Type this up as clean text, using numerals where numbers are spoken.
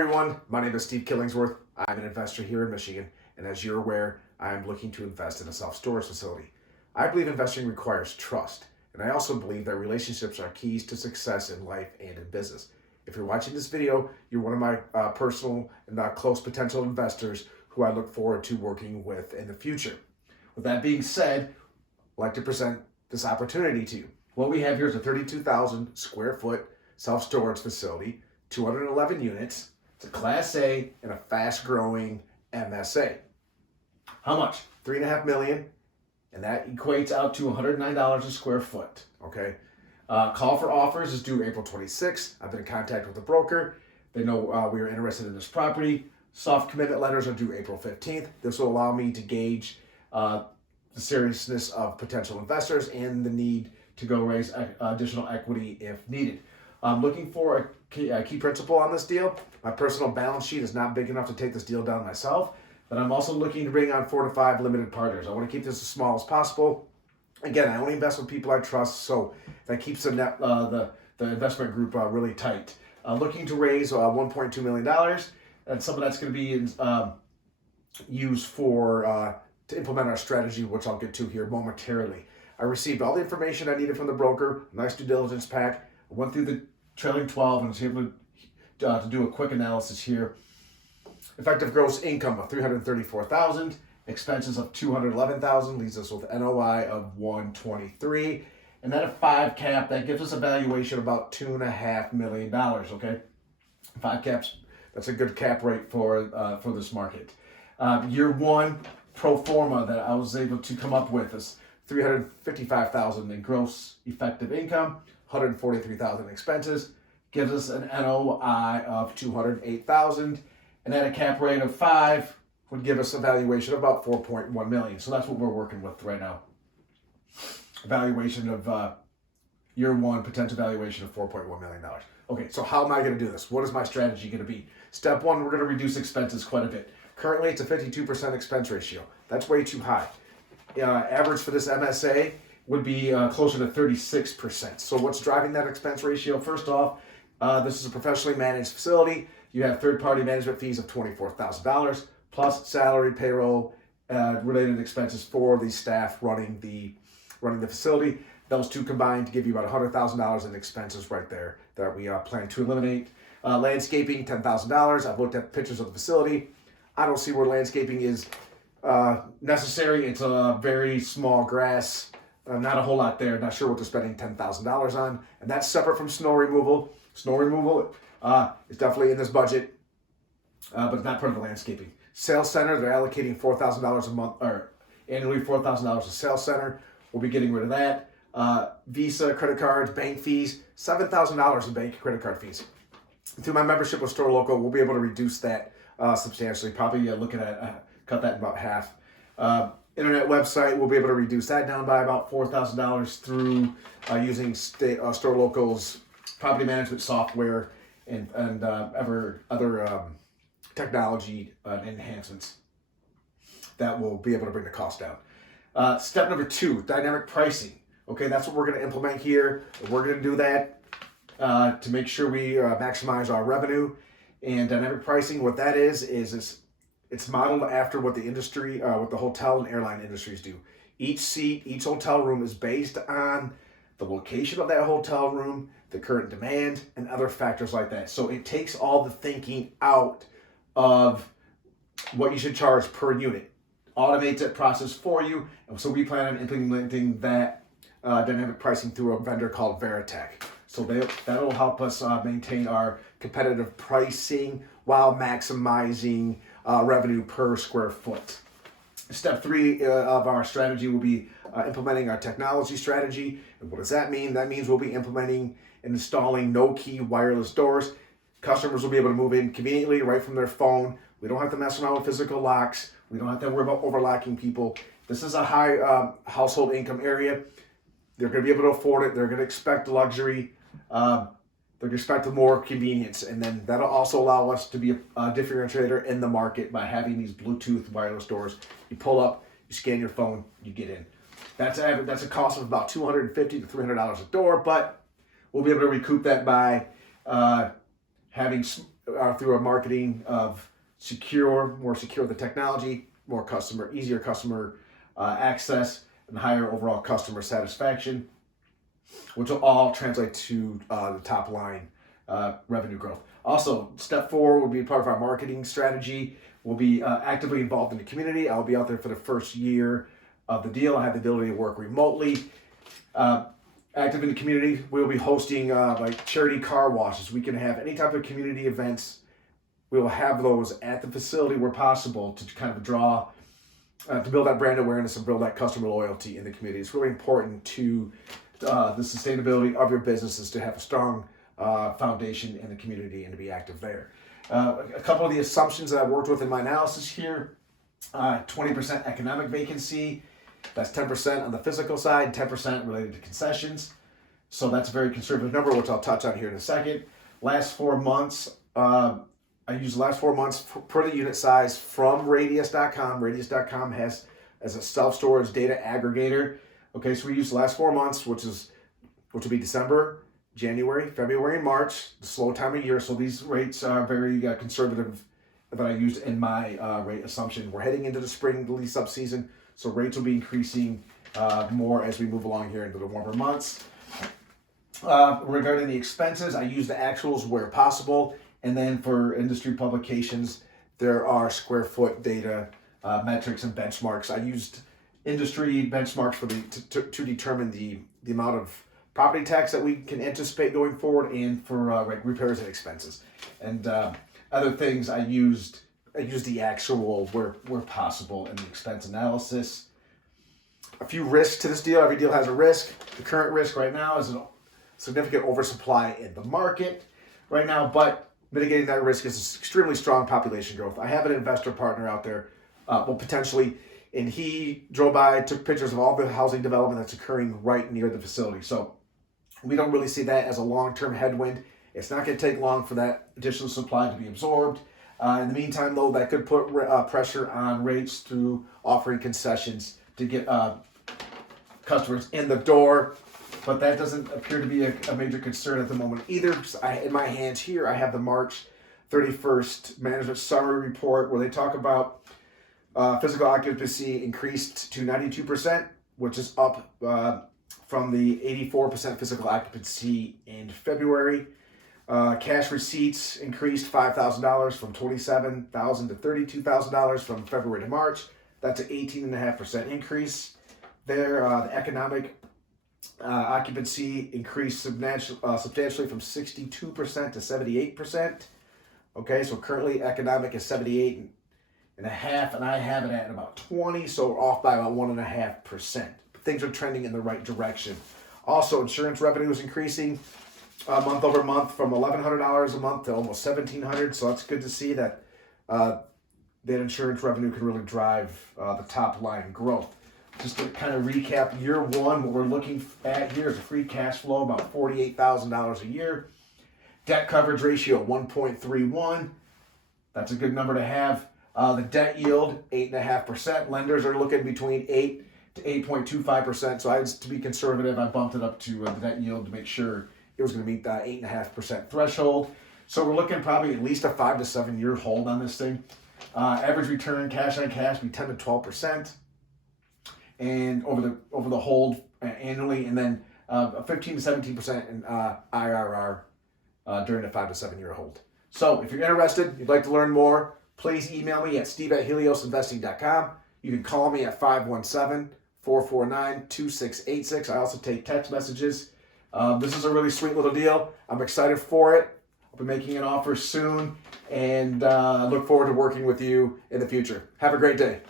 everyone, my name is Steve Killingsworth. I'm an investor here in Michigan, and as you're aware, I'm looking to invest in a self-storage facility. I believe investing requires trust, and I also believe that relationships are keys to success in life and in business. If you're watching this video, you're one of my personal and close potential investors who I look forward to working with in the future. With that being said, I'd like to present this opportunity to you. What we have here is a 32,000 square foot self-storage facility, 211 units. It's a Class A and a fast-growing MSA. How much? $3.5 million, and that equates out to $109 a square foot. Okay. Call for offers is due April 26th. I've been in contact with the broker. They know we are interested in this property. Soft commitment letters are due April 15th. This will allow me to gauge the seriousness of potential investors and the need to go raise additional equity if needed. I'm looking for a key principle on this deal. My personal balance sheet is not big enough to take this deal down myself, but I'm also looking to bring on 4 to 5 limited partners. I want to keep this as small as possible. Again, I only invest with people I trust, so that keeps the investment group really tight. Looking to raise $1.2 million, and some of that's going to be used for to implement our strategy, which I'll get to here momentarily. I received all the information I needed from the broker, nice due diligence pack. I went through the trailing 12 and was able to do a quick analysis here. Effective gross income of $334,000, expenses of $211,000 leaves us with NOI of $123,000, and then a 5 cap that gives us a valuation of about $2.5 million. Okay, 5 caps. That's a good cap rate for this market. Year one pro forma that I was able to come up with is $355,000 in gross effective income, $143,000 expenses, gives us an NOI of $208,000, and at a cap rate of 5 would give us a valuation of about $4.1 million. So that's what we're working with right now. Valuation of year one, potential valuation of $4.1 million. Okay, so how am I going to do this? What is my strategy going to be? Step one, we're going to reduce expenses quite a bit. Currently, it's a 52% expense ratio. That's way too high. Average for this MSA would be closer to 36%. So what's driving that expense ratio? First off, this is a professionally managed facility. You have third-party management fees of $24,000 plus salary, payroll, related expenses for the staff running the facility. Those two combined to give you about $100,000 in expenses right there that we plan to eliminate. Landscaping, $10,000. I've looked at pictures of the facility. I don't see where landscaping is necessary. It's a very small grass, not a whole lot there. Not sure what they're spending $10,000 on, and that's separate from snow removal. Snow removal is definitely in this budget, but it's not part of the landscaping. Sales center, they're allocating $4,000 a month, or annually $4,000 to sales center. We'll be getting rid of that. Visa, credit cards, bank fees, $7,000 in bank credit card fees. Through my membership with Store Local, we'll be able to reduce that substantially, probably looking at cut that in about half. Internet website, we'll be able to reduce that down by about $4,000 through using Store Local's property management software and other technology enhancements that will be able to bring the cost down. Step number 2, dynamic pricing. Okay, that's what we're going to implement here. We're going to do that to make sure we maximize our revenue. And dynamic pricing, what that is it's modeled after what the industry, what the hotel and airline industries do. Each seat, each hotel room is based on the location of that hotel room, the current demand, and other factors like that. So it takes all the thinking out of what you should charge per unit, automates that process for you. And so we plan on implementing that dynamic pricing through a vendor called Veritech. So that'll help us maintain our competitive pricing while maximizing revenue per square foot. Step 3 of our strategy will be implementing our technology strategy. And what does that mean? That means we'll be implementing and installing no-key wireless doors. Customers will be able to move in conveniently right from their phone. We don't have to mess around with physical locks. We don't have to worry about overlocking people. This is a high household income area. They're going to be able to afford it. They're going to expect luxury. They're going to expect more convenience. And then that'll also allow us to be a differentiator in the market by having these Bluetooth wireless doors. You pull up, you scan your phone, you get in. That's a cost of about $250 to $300 a door, but we'll be able to recoup that by having through a marketing of more secure the technology, easier customer access, and higher overall customer satisfaction, which will all translate to the top line revenue growth. Also, step 4 would be part of our marketing strategy. We'll be actively involved in the community. I'll be out there for the first year of the deal. I have the ability to work remotely. Active in the community, we'll be hosting like charity car washes. We can have any type of community events. We will have those at the facility where possible to kind of draw, to build that brand awareness and build that customer loyalty in the community. It's really important to the sustainability of your business is to have a strong foundation in the community and to be active there. A couple of the assumptions that I worked with in my analysis here, 20% economic vacancy. That's 10% on the physical side, 10% related to concessions. So that's a very conservative number, which I'll touch on here in a second. Last 4 months, I used the last 4 months per the unit size from Radius.com. Radius.com has as a self-storage data aggregator. Okay, so we used the last 4 months, which will be December, January, February, and March, the slow time of year. So these rates are very conservative that I used in my rate assumption. We're heading into the spring lease-up season, so rates will be increasing more as we move along here into the warmer months. Regarding the expenses, I use the actuals where possible, and then for industry publications, there are square foot data, metrics, and benchmarks. I used industry benchmarks to determine the amount of property tax that we can anticipate going forward, and for repairs and expenses. And other things, I used the actual where possible in the expense analysis. A few risks to this deal. Every deal has a risk. The current risk right now is a significant oversupply in the market right now, but mitigating that risk is extremely strong population growth. I have an investor partner out there, potentially, and he drove by, took pictures of all the housing development that's occurring right near the facility. So we don't really see that as a long-term headwind. It's not going to take long for that additional supply to be absorbed. In the meantime, though, that could put pressure on rates through offering concessions to get customers in the door. But that doesn't appear to be a major concern at the moment either. In my hands here, I have the March 31st management summary report where they talk about physical occupancy increased to 92%, which is up from the 84% physical occupancy in February. Cash receipts increased $5,000 from $27,000 to $32,000 from February to March. That's an 18.5% increase there. The economic occupancy increased substantially from 62% to 78%. Okay, so currently economic is 78.5, and I have it at about 20, so we're off by about 1.5%. Things are trending in the right direction. Also, insurance revenue is increasing month over month from $1,100 a month to almost $1,700. So that's good to see that that insurance revenue can really drive the top line growth. Just to kind of recap, year one, what we're looking at here is a free cash flow about $48,000 a year. Debt coverage ratio 1.31. That's a good number to have. The debt yield 8.5%. Lenders are looking between 8 to 8.25%. So to be conservative, I bumped it up to the debt yield to make sure it was going to meet that 8.5% threshold. So we're looking probably at least a 5 to 7 year hold on this thing. Average return cash on cash be 10 to 12%, and over the hold annually, and then 15 to 17% in IRR during a 5 to 7 year hold. So if you're interested, you'd like to learn more, please email me at steve@heliosinvesting.com. You can call me at 517-449-2686. I also take text messages. This is a really sweet little deal. I'm excited for it. I'll be making an offer soon, and look forward to working with you in the future. Have a great day.